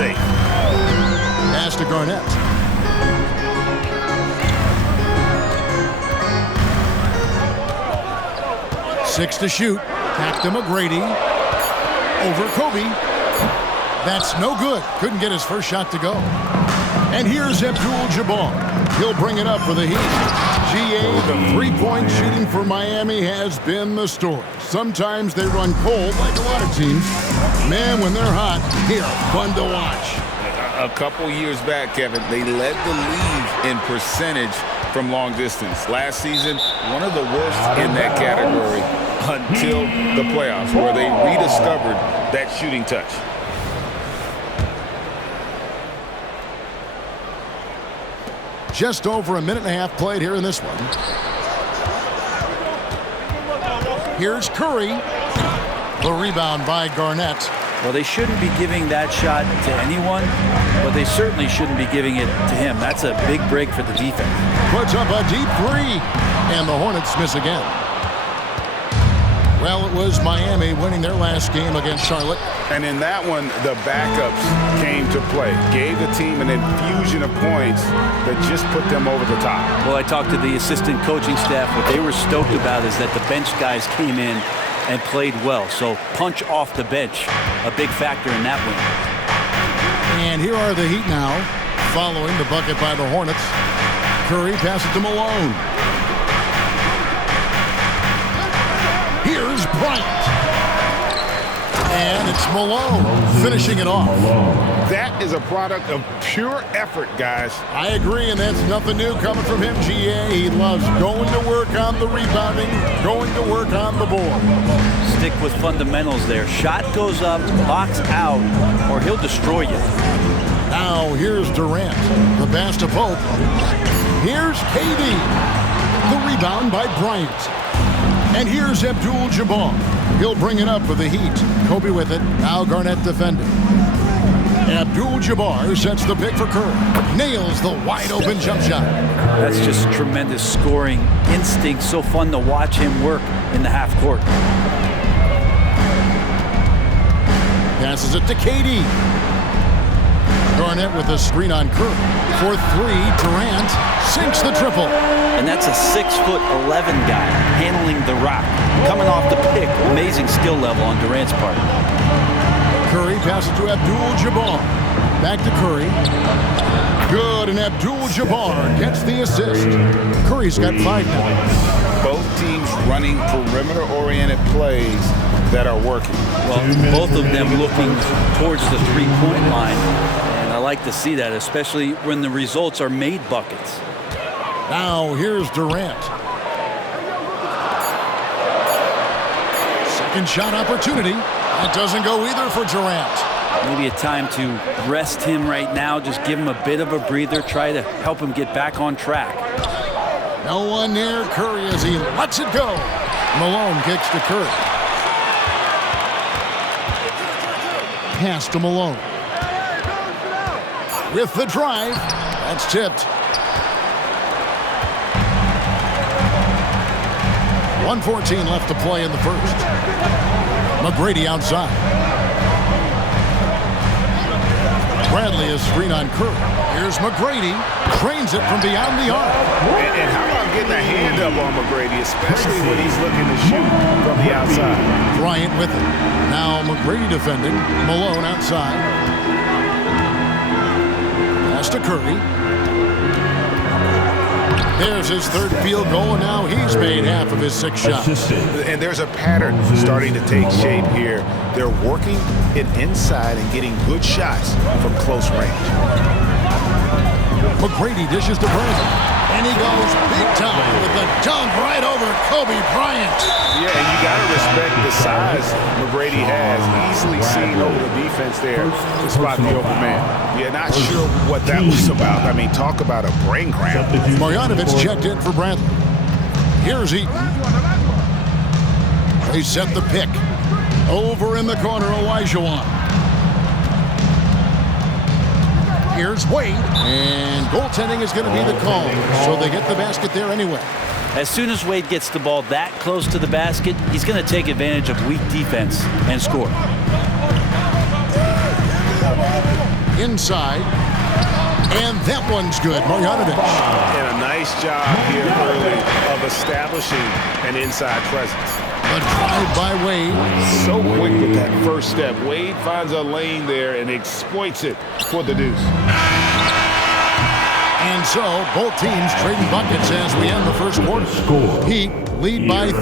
safe. Pass to Garnett. Six to shoot. Back to McGrady. Over Kobe. That's no good. Couldn't get his first shot to go. And here's Abdul-Jabbar. He'll bring it up for the Heat. GA, the three-point shooting for Miami has been the story. Sometimes they run cold like a lot of teams. Man, when they're hot, they're fun to watch. A couple years back, Kevin, they led the league in percentage from long distance. Last season, one of the worst in that category until the playoffs, where they rediscovered that shooting touch. Just over a minute and a half played here in this one. Here's Curry. The rebound by Garnett. Well, they shouldn't be giving that shot to anyone, but they certainly shouldn't be giving it to him. That's a big break for the defense. Puts up a deep three, and the Hornets miss again. Well, it was Miami winning their last game against Charlotte. And in that one, the backups came to play. Gave the team an infusion of points that just put them over the top. Well, I talked to the assistant coaching staff. What they were stoked about is that the bench guys came in and played well. So punch off the bench, a big factor in that win. And here are the Heat now, following the bucket by the Hornets. Curry passes to Malone. Here's Bryant. And it's Malone finishing it off. That is a product of pure effort, guys. I agree, and that's nothing new coming from him, GA. He loves going to work on the rebounding, going to work on the board. Stick with fundamentals there. Shot goes up, box out, or he'll destroy you. Now here's Durant. The pass to Pope. Here's KD. The rebound by Bryant. And here's Abdul-Jabbar. He'll bring it up for the Heat. Kobe with it. Now Garnett defending. Abdul-Jabbar sets the pick for Curry. Nails the wide-open jump shot. That's just tremendous scoring instinct. So fun to watch him work in the half court. Passes it to KD. Garnett with a screen on Curry. For three, Durant sinks the triple. And that's a 6'11" guy handling the rock. Coming off the pick, amazing skill level on Durant's part. Curry passes to Abdul-Jabbar. Back to Curry. Good, and Abdul-Jabbar gets the assist. Curry's got 5 now. Both teams running perimeter-oriented plays that are working. Well, both of them looking towards the three-point line. And I like to see that, especially when the results are made buckets. Now here's Durant. Second shot opportunity. That doesn't go either for Durant. Maybe a time to rest him right now. Just give him a bit of a breather. Try to help him get back on track. No one near Curry as he lets it go. Malone kicks to Curry. Pass to Malone. With the drive. That's tipped. 1:14 left to play in the first. McGrady outside. Bradley is screen on Curry. Here's McGrady. Trains it from beyond the arc. And how about getting a hand up on McGrady, especially when he's looking to shoot from the outside. Bryant with it. Now McGrady defending. Malone outside. Pass to Curry. There's his third field goal, and now he's made half of his 6 shots. And there's a pattern starting to take shape here. They're working it inside and getting good shots from close range. McGrady dishes to Breion, and he goes big time with the dunk right over Kobe Bryant. Yeah, and you got to respect the size McGrady has. Easily seen over the defense there to spot the open man. Yeah, not sure what that was about. I mean, talk about a brain cramp. Marjanovic checked in for Bradley. Here's Eaton. They set the pick. Over in the corner, Olajuwon. Here's Wade, and goaltending is going to be the call, so they get the basket there anyway. As soon as Wade gets the ball that close to the basket, he's going to take advantage of weak defense and score. inside. And that one's good. Marjanovic. And a nice job here early of establishing an inside presence. A drive by Wade. So quick with that first step. Wade finds a lane there and exploits it for the deuce. And so, both teams trading buckets as we end the first quarter. Heat lead by 3.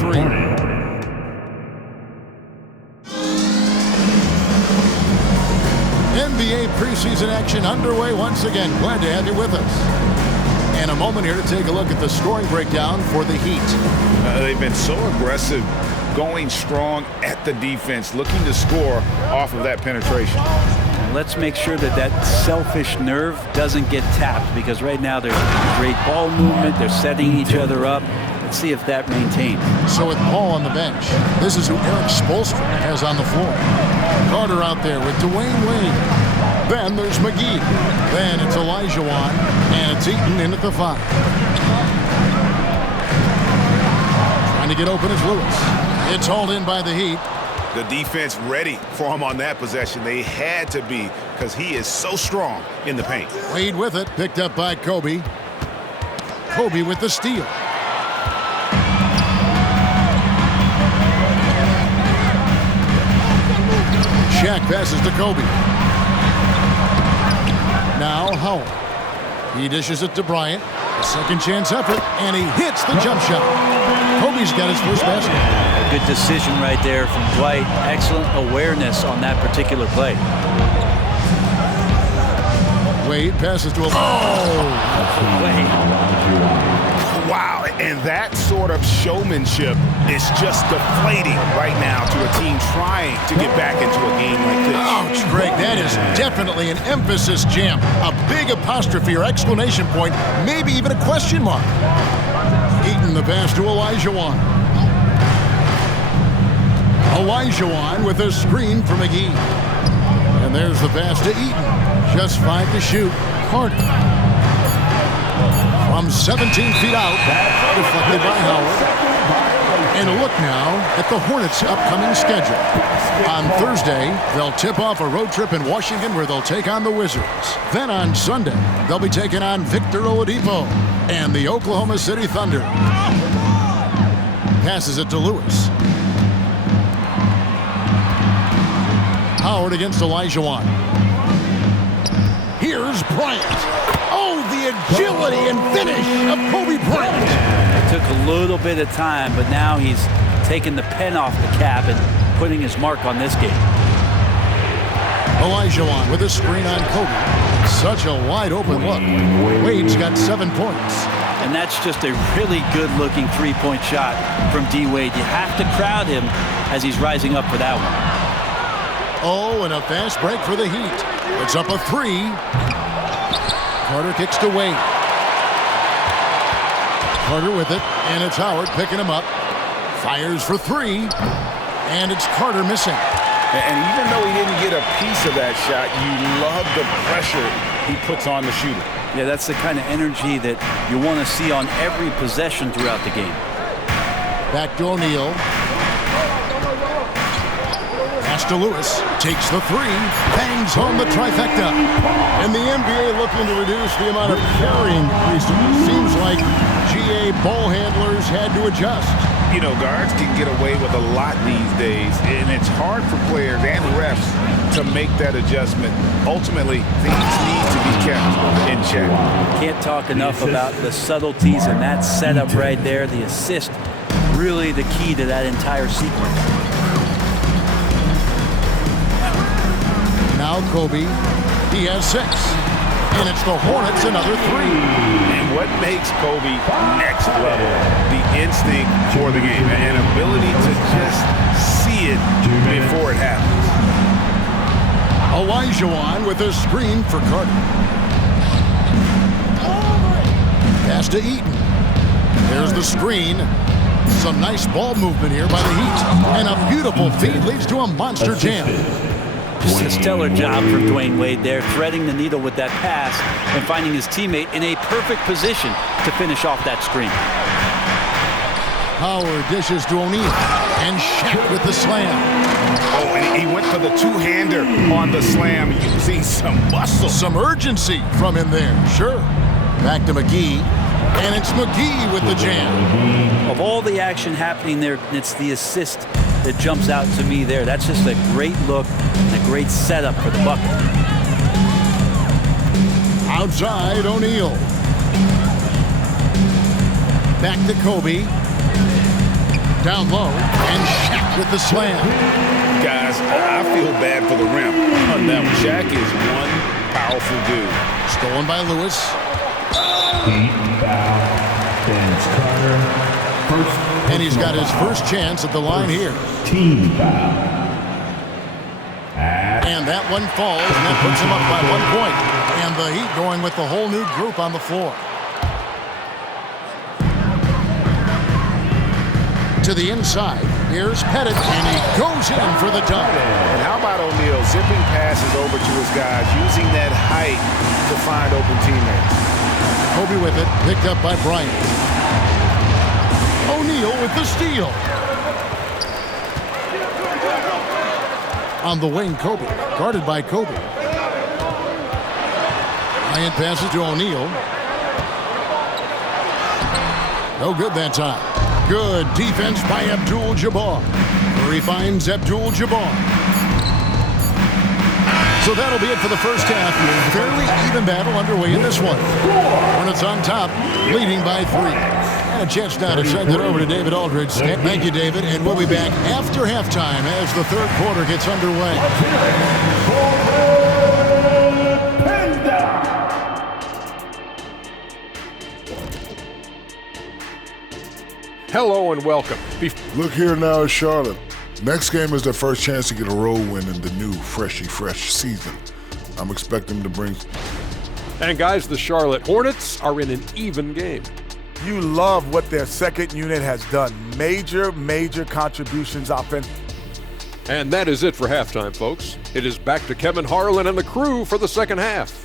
NBA preseason action underway once again. Glad to have you with us. And a moment here to take a look at the scoring breakdown for the Heat. They've been so aggressive, going strong at the defense, looking to score off of that penetration. Let's make sure that that selfish nerve doesn't get tapped, because right now there's great ball movement. They're setting each other up. Let's see if that maintains. So with Paul on the bench, this is who Eric Spoelstra has on the floor. Carter out there with Dwayne Wade. Then there's McGee. Then it's Olajuwon, and it's Eaton in at the 5. Trying to get open is Lewis. It's hauled in by the Heat. The defense ready for him on that possession. They had to be, because he is so strong in the paint. Wade with it, picked up by Kobe. Kobe with the steal. Shaq passes to Kobe. Now Howell. He dishes it to Bryant. A second chance effort, and he hits the jump shot. Kobe's got his first basket. Good decision right there from Dwight. Excellent awareness on that particular play. Wade passes to a... Wade. Wow, and that sort of showmanship is just deflating right now to a team trying to get back into a game like this. Ouch, Greg, that is definitely an emphasis jam. A big apostrophe or exclamation point, maybe even a question mark. Eaton the pass to Olajuwon. Olajuwon with a screen for McGee. And there's the pass to Eaton. Just 5 to shoot. Carter. From 17 feet out. Deflected by Howard. And a look now at the Hornets' upcoming schedule. On Thursday, they'll tip off a road trip in Washington where they'll take on the Wizards. Then on Sunday, they'll be taking on Victor Oladipo and the Oklahoma City Thunder. Passes it to Lewis. Howard against Olajuwon. Here's Bryant. Oh, the agility and finish of Kobe Bryant. It took a little bit of time, but now he's taking the pen off the cap and putting his mark on this game. Olajuwon with a screen on Kobe. Such a wide open look. Wade's got 7 points. And that's just a really good-looking three-point shot from D. Wade. You have to crowd him as he's rising up for that one. Oh, and a fast break for the Heat. It's up a 3. Carter kicks to Wade. Carter with it, and it's Howard picking him up. Fires for 3, and it's Carter missing. And even though he didn't get a piece of that shot, you love the pressure he puts on the shooter. Yeah, that's the kind of energy that you want to see on every possession throughout the game. Back to O'Neal. Pass to Lewis. Takes the 3. Bangs home the trifecta. And the NBA looking to reduce the amount of carrying recently. Seems like GA ball handlers had to adjust. You know, guards can get away with a lot these days, and it's hard for players and refs to make that adjustment. Ultimately, things need to be kept in check. Can't talk enough about the subtleties in that setup right there. The assist, really the key to that entire sequence. Now Kobe, he has 6. And it's the Hornets another 3. And what makes Kobe next level? The instinct for the game, an ability to just see it before it happens. Olajuwon with a screen for Carter. Pass to Eaton. There's the screen. Some nice ball movement here by the Heat. And a beautiful feed leads to a monster jam. Just a stellar job from Dwayne Wade there, threading the needle with that pass and finding his teammate in a perfect position to finish off that screen. Howard dishes to O'Neal. And Shaq with the slam. Oh, and he went for the two-hander on the slam, using some muscle. Some urgency from him there, sure. Back to McGee, and it's McGee with the jam. Of all the action happening there, it's the assist that jumps out to me there. That's just a great look and a great setup for the bucket. Outside, O'Neal. Back to Kobe. Down low, and Shaq with the slam. Guys, I feel bad for the rim on that one. Shaq is one powerful dude. Stolen by Lewis. And he's got his first chance at the line here. Team foul. And that one falls, and that puts him up by 1 point. And the Heat going with the whole new group on the floor. To the inside. Here's Pettit, and he goes in for the dunk. And how about O'Neal zipping passes over to his guys, using that height to find open teammates. Kobe with it, picked up by Breion. O'Neal with the steal. On the wing, Kobe, guarded by Kobe. Bryant passes to O'Neal. No good that time. Good defense by Abdul-Jabbar. Murray finds Abdul-Jabbar. So that'll be it for the first half. Fairly even battle underway in this one. Hornets on top, leading by 3. And a chance now to send it over to David Aldridge. Thank you, David. And we'll be back after halftime as the third quarter gets underway. Hello and welcome. Look here now, Charlotte. Next game is their first chance to get a road win in the new fresh season. I'm expecting them to bring... And guys, the Charlotte Hornets are in an even game. You love what their second unit has done. Major contributions offense. And that is it for halftime, folks. It is back to Kevin Harlan and the crew for the second half.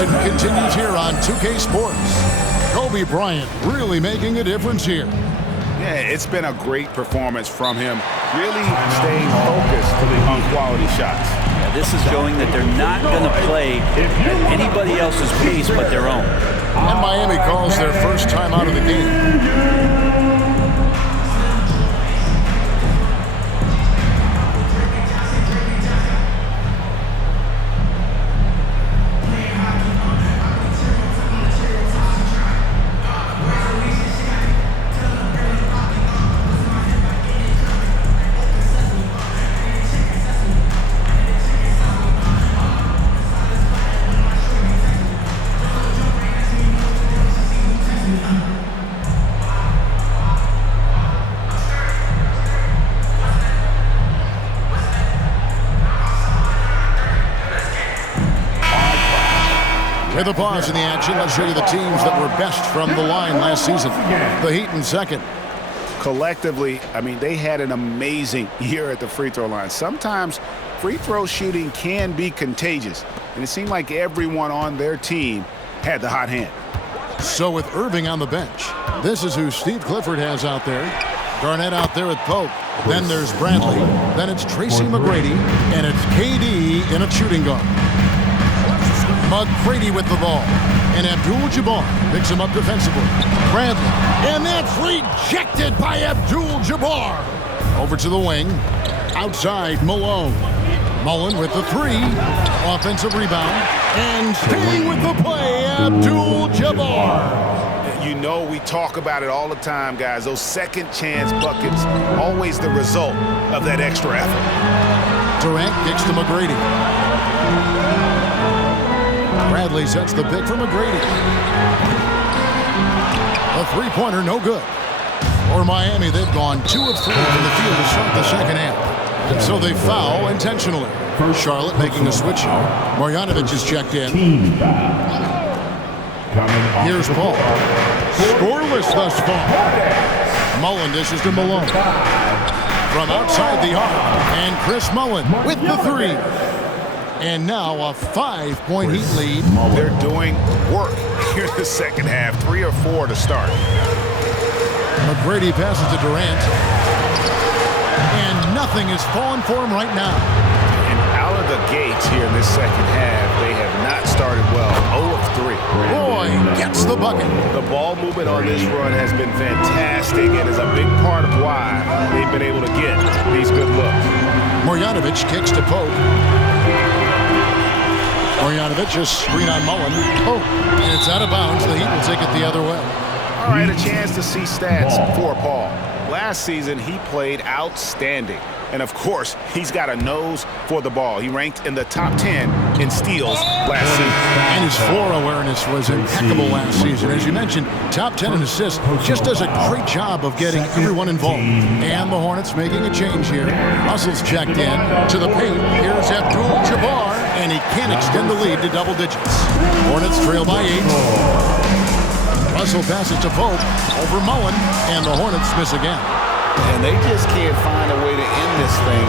Continues here on 2K Sports. Kobe Bryant really making a difference here. Yeah, it's been a great performance from him. Really staying focused on quality shots. Yeah, this is showing that they're not going to play at anybody else's pace but their own. And Miami calls their first time out of the game. With a pause in the action, let's show you the teams that were best from the line last season. The Heat in second. Collectively, I mean, they had an amazing year at the free throw line. Sometimes free throw shooting can be contagious, and it seemed like everyone on their team had the hot hand. So with Irving on the bench, this is who Steve Clifford has out there. Garnett out there with Pope. Then there's Bradley. Then it's Tracy McGrady, and it's KD in a shooting guard. McGrady with the ball, and Abdul-Jabbar picks him up defensively. Bradley, and that's rejected by Abdul-Jabbar. Over to the wing, outside Malone. Mullen with the 3, offensive rebound, and staying with the play, Abdul-Jabbar. You know, we talk about it all the time, guys. Those second chance buckets, always the result of that extra effort. Durant kicks to McGrady. Bradley sets the pick for McGrady. A three-pointer, no good. For Miami, they've gone 2 of 3 from the field to start the second half. And so they foul intentionally. Charlotte making a switch here. Marjanovic is checked in. Here's Paul. Scoreless thus far. Mullen dishes to Malone. From outside the arc, and Chris Mullen with the three. And now a 5-point Heat lead. They're doing work here in the second half. 3 or 4 to start. McGrady passes to Durant. And nothing is falling for him right now. And out of the gates here in this second half, they have not started well. 0 of 3. Roy gets the bucket. The ball movement on this run has been fantastic and is a big part of why they've been able to get these good looks. Marjanovic kicks to Pope. Marjanovic just screen on Mullen. Oh, and it's out of bounds. The Heat will take it the other way. All right, a chance to see stats for Paul. Last season, he played outstanding. And, of course, he's got a nose for the ball. He ranked in the top 10 in steals last season. And his floor awareness was impeccable last season. As you mentioned, top 10 in assists. Just does a great job of getting everyone involved. And the Hornets making a change here. Russell's checked in to the paint. Here's Abdul-Jabbar, and he can't extend the lead to double digits. Hornets trail by 8. Russell passes to Pope over Mullen, and the Hornets miss again. And they just can't find a way to end this thing.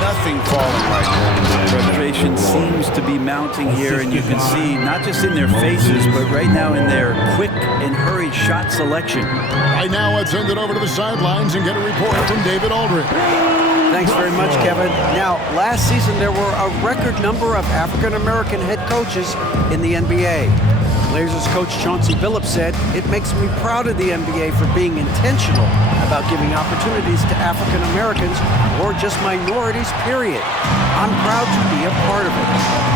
Nothing falling right now. Frustration seems to be mounting here, and you can see not just in their faces, but right now in their quick and hurried shot selection. Right now, I'd send it over to the sidelines and get a report from David Aldridge. Thanks very much, Kevin. Now, last season there were a record number of African-American head coaches in the NBA. Blazers coach Chauncey Billups said, "It makes me proud of the NBA for being intentional about giving opportunities to African Americans or just minorities, period. I'm proud to be a part of it."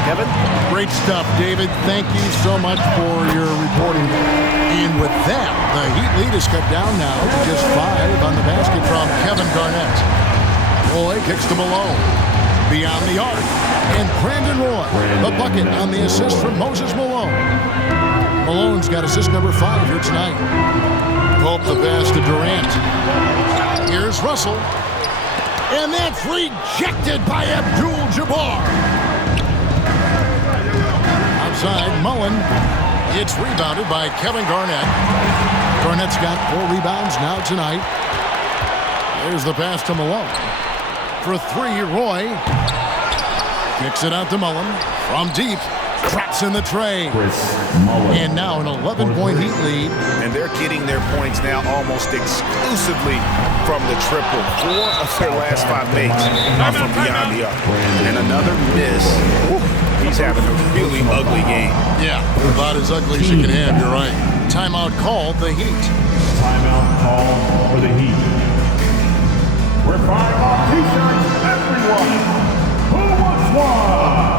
Kevin? Great stuff, David. Thank you so much for your reporting. And with that, the Heat lead is cut down now to just 5 on the basket from Kevin Garnett. Roy kicks to Malone. Beyond the arc. And Brandon Roy, the bucket on the assist from Moses Malone. Malone's got assist number 5 here tonight. Pope the pass to Durant. Here's Russell. And that's rejected by Abdul-Jabbar. Outside, Mullen. It's rebounded by Kevin Garnett. Garnett's got 4 rebounds now tonight. There's the pass to Malone. For 3, Roy. Kicks it out to Mullen. From deep. Drops in the tray. And now an 11-point Heat lead. And they're getting their points now almost exclusively from the triple. 4 of their last 5 makes are from beyond the arc. And another miss. He's having a really ugly game. Yeah, about as ugly as you can have, you're right. Timeout called, the Heat. Timeout called for the Heat. We're firing off t-shirts, everyone. Who wants one?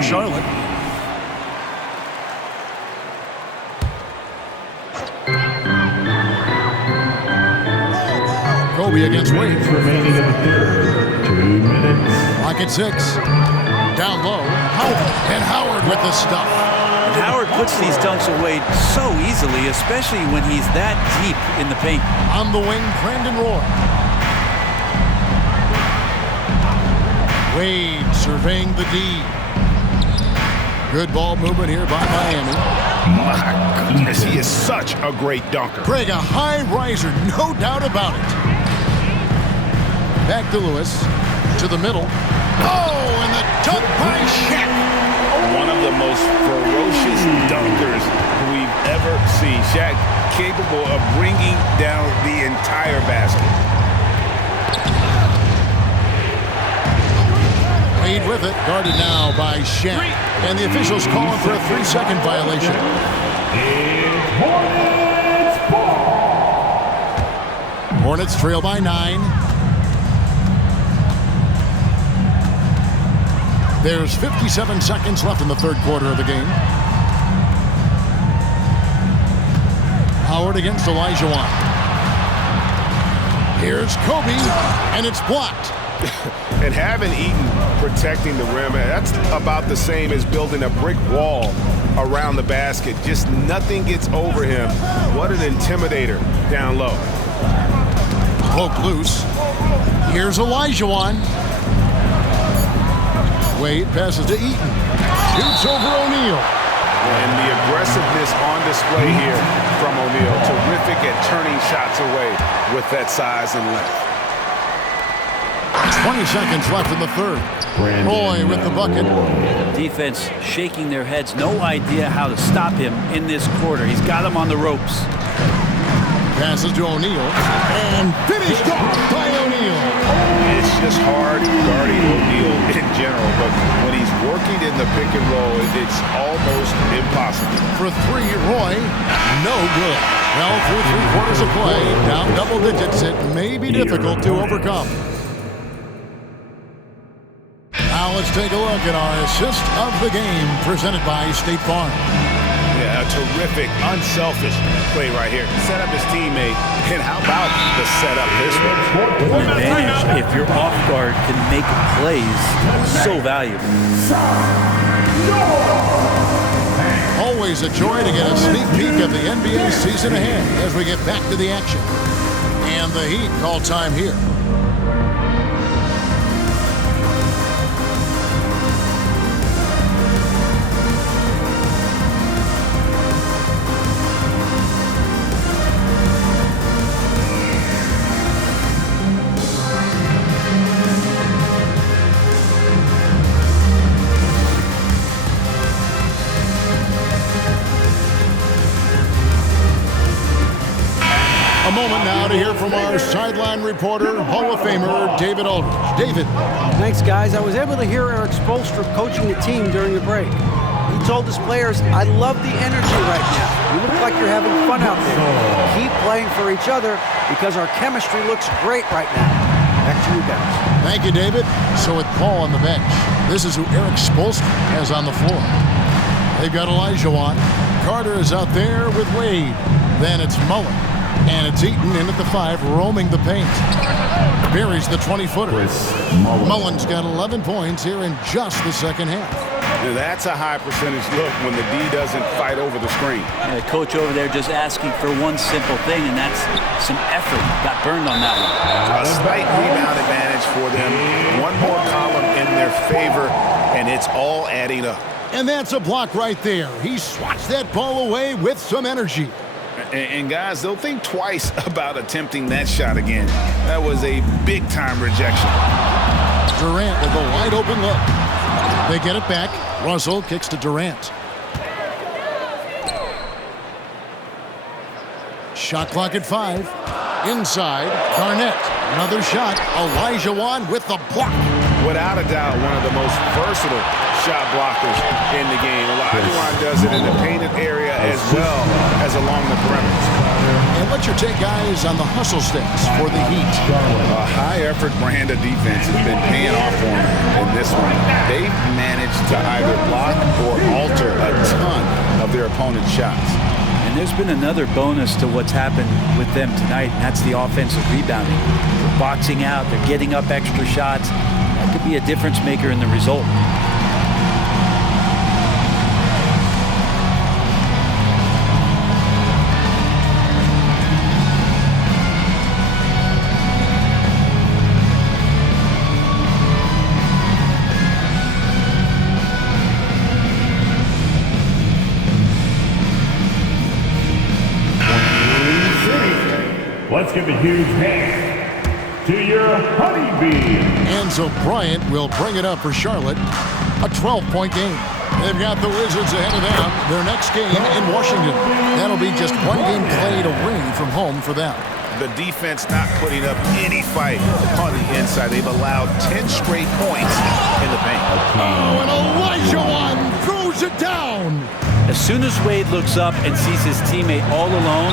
Charlotte. Kobe against Wade. Remaining in the third. 2 minutes. Lock at 6. Down low. Howard. And Howard with the stuff. And Howard puts these dunks away so easily, especially when he's that deep in the paint. On the wing, Brandon Roy. Wade surveying the D. Good ball movement here by Miami. My goodness, he is such a great dunker. Greg, a high riser, no doubt about it. Back to Lewis, to the middle. Oh, and the dunk by Shaq. One of the most ferocious dunkers we've ever seen. Shaq capable of bringing down the entire basket. Wade with it, guarded now by Shaq. And the officials calling for a 3-second violation. Hornets trail by 9. There's 57 seconds left in the third quarter of the game. Howard against Olajuwon. Here's Kobe, and it's blocked. And having Eaton protecting the rim, that's about the same as building a brick wall around the basket. Just nothing gets over him. What an intimidator down low. Poke loose. Here's Olajuwon. Wade passes to Eaton. Shoots over O'Neal. And the aggressiveness on display here from O'Neal. Terrific at turning shots away with that size and length. 20 seconds left in the third. Roy with the bucket. Defense shaking their heads. No idea how to stop him in this quarter. He's got him on the ropes. Passes to O'Neal. And finished off by O'Neal. It's just hard guarding O'Neal in general, but when he's working in the pick and roll, it's almost impossible. For three, Roy, no good. Well, through 3 quarters of play, down double digits, it may be difficult to overcome. Now let's take a look at our assist of the game presented by State Farm. Yeah, a terrific, unselfish play right here. Set up his teammate, and how about the setup this one? The advantage, if you're off guard, can make plays so valuable. Always a joy to get a sneak peek of the NBA season ahead as we get back to the action. And the Heat call time here. A moment now to hear from our sideline reporter, Hall of Famer David Aldridge. David. Thanks, guys. I was able to hear Eric Spoelstra coaching the team during the break. He told his players, I love the energy right now. You look like you're having fun out there. Keep playing for each other because our chemistry looks great right now. Back to you guys. Thank you, David. So with Paul on the bench, this is who Eric Spoelstra has on the floor. They've got Olajuwon. Carter is out there with Wade. Then it's Mullen. And it's Eaton in at the 5, roaming the paint. Buries the 20-footer. Mullen's got 11 points here in just the second half. Now that's a high percentage look when the D doesn't fight over the screen. The coach over there just asking for one simple thing, and that's some effort. Got burned on that one. A slight rebound advantage for them. One more column in their favor, and it's all adding up. And that's a block right there. He swats that ball away with some energy. And guys, they'll think twice about attempting that shot again. That was a big-time rejection. Durant with a wide-open look. They get it back. Russell kicks to Durant. Shot clock at 5. Inside, Garnett. Another shot. Olajuwon with the block. Without a doubt, one of the most versatile shot blockers in the game. Olajuwon does it in the painted area as well as along the perimeter. And what's your take, guys, on the hustle stats for the Heat? A high-effort brand of defense has been paying off for them in this one. They've managed to either block or alter a ton of their opponent's shots. And there's been another bonus to what's happened with them tonight, and that's the offensive rebounding. They're boxing out, they're getting up extra shots. That could be a difference maker in the result. Let's give a huge hand to your honeybee. And so Bryant will bring it up for Charlotte. A 12-point game. They've got the Wizards ahead of them. Their next game in Washington. That'll be just one game played away from home for them. The defense not putting up any fight on the inside. They've allowed 10 straight points in the paint. Oh, and Olajuwon throws it down. As soon as Wade looks up and sees his teammate all alone,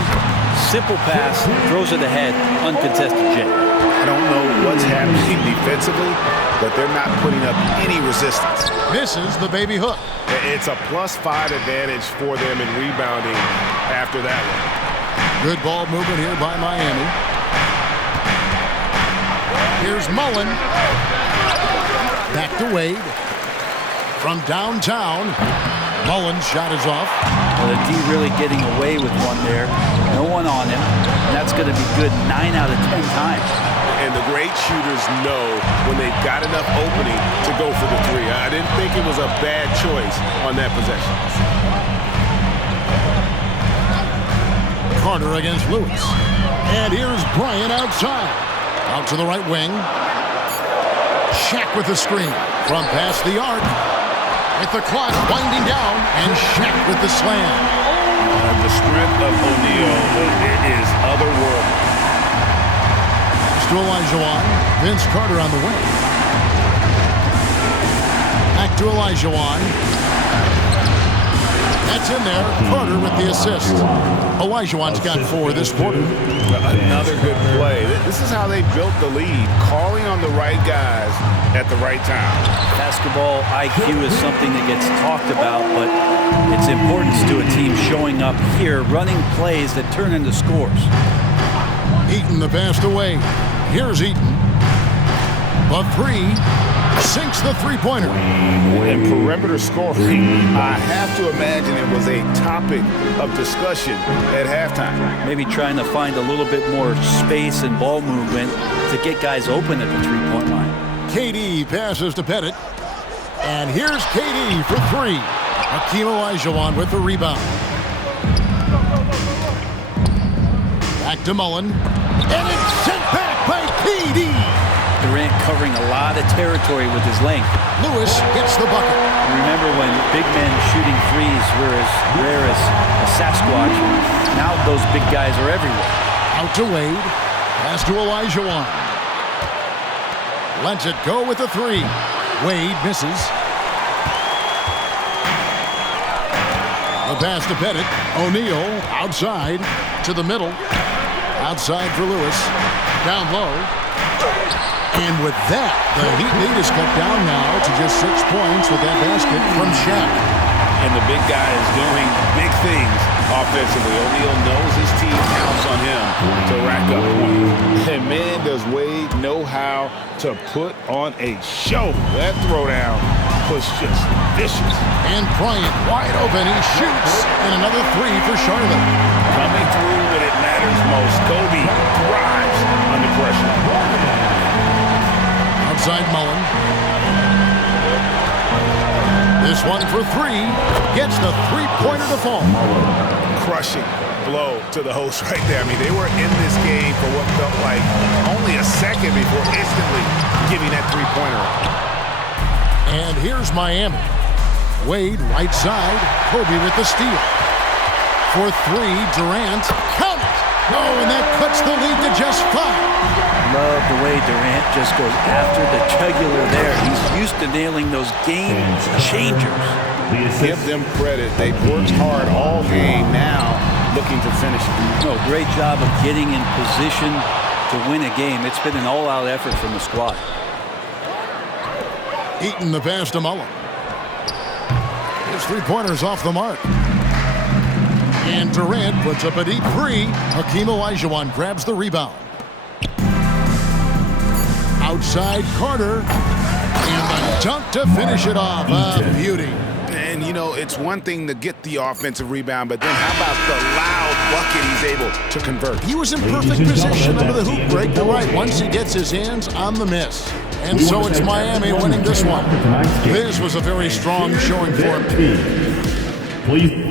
Simple pass, throws it ahead, uncontested J. I don't know what's happening defensively, but they're not putting up any resistance. Misses the baby hook. It's a +5 advantage for them in rebounding after that one. Good ball movement here by Miami. Here's Mullen. Back to Wade. From downtown, Mullen's shot is off. Well, the D really getting away with one there. No one on him. And that's going to be good 9 out of 10 times. And the great shooters know when they've got enough opening to go for the three. I didn't think it was a bad choice on that possession. Carter against Lewis. And here's Breion outside. Out to the right wing. Shaq with the screen. From past the arc. With the clock winding down. And Shaq with the slam. The strength of O'Neal is otherworldly. To Olajuwon. Vince Carter on the wing. Back to Olajuwon. That's in there. Carter with the assist. Olajuwon's got 4 this quarter. Another good play. This is how they built the lead, calling on the right guys at the right time. Basketball IQ is something that gets talked about, but its importance to a team showing up here, running plays that turn into scores. Eaton the pass away. Here's Eaton. The 3. Sinks the three-pointer. And perimeter scoring, I have to imagine it was a topic of discussion at halftime. Maybe trying to find a little bit more space and ball movement to get guys open at the three-point line. KD passes to Pettit. And here's KD for 3. Hakeem Olajuwon with the rebound. Back to Mullen. And it's sent back by KD. Durant covering a lot of territory with his length. Lewis gets the bucket. Remember when big men shooting threes were as rare as a Sasquatch? Now those big guys are everywhere. Out to Wade. Pass to Olajuwon. Lets it go with the 3. Wade misses. The pass to Pettit. O'Neal outside to the middle. Outside for Lewis. Down low. And with that, the Heat lead is cut down now to just 6 points with that basket from Shaq. And the big guy is doing big things offensively. O'Neal knows his team counts on him to rack up points. And man, does Wade know how to put on a show. That throwdown was just vicious. And Bryant wide open. He shoots. And another 3 for Charlotte. Coming through when it matters most. Kobe thrives under pressure. Outside Mullen. This one for 3. Gets the three-pointer to fall. Crushing blow to the host right there. I mean, they were in this game for what felt like only a second before instantly giving that three-pointer. And here's Miami. Wade right side. Kobe with the steal. For 3, Durant. Count it! Oh, and that cuts the lead to just 5. Love the way Durant just goes after the jugular there. He's used to nailing those game changers. Give them credit. They've worked hard all game, now looking to finish it. No, great job of getting in position to win a game. It's been an all-out effort from the squad. Eaton the pass to Mullen. His three-pointer's off the mark. And Durant puts up a deep 3. Hakeem Olajuwon grabs the rebound. Outside Carter. And the dunk to finish it off. A beauty. And, you know, it's one thing to get the offensive rebound, but then how about the loud bucket he's able to convert? He was in perfect position under the hoop break to right once he gets his hands on the miss. And so it's Miami winning this one. This was a very strong showing for him. Please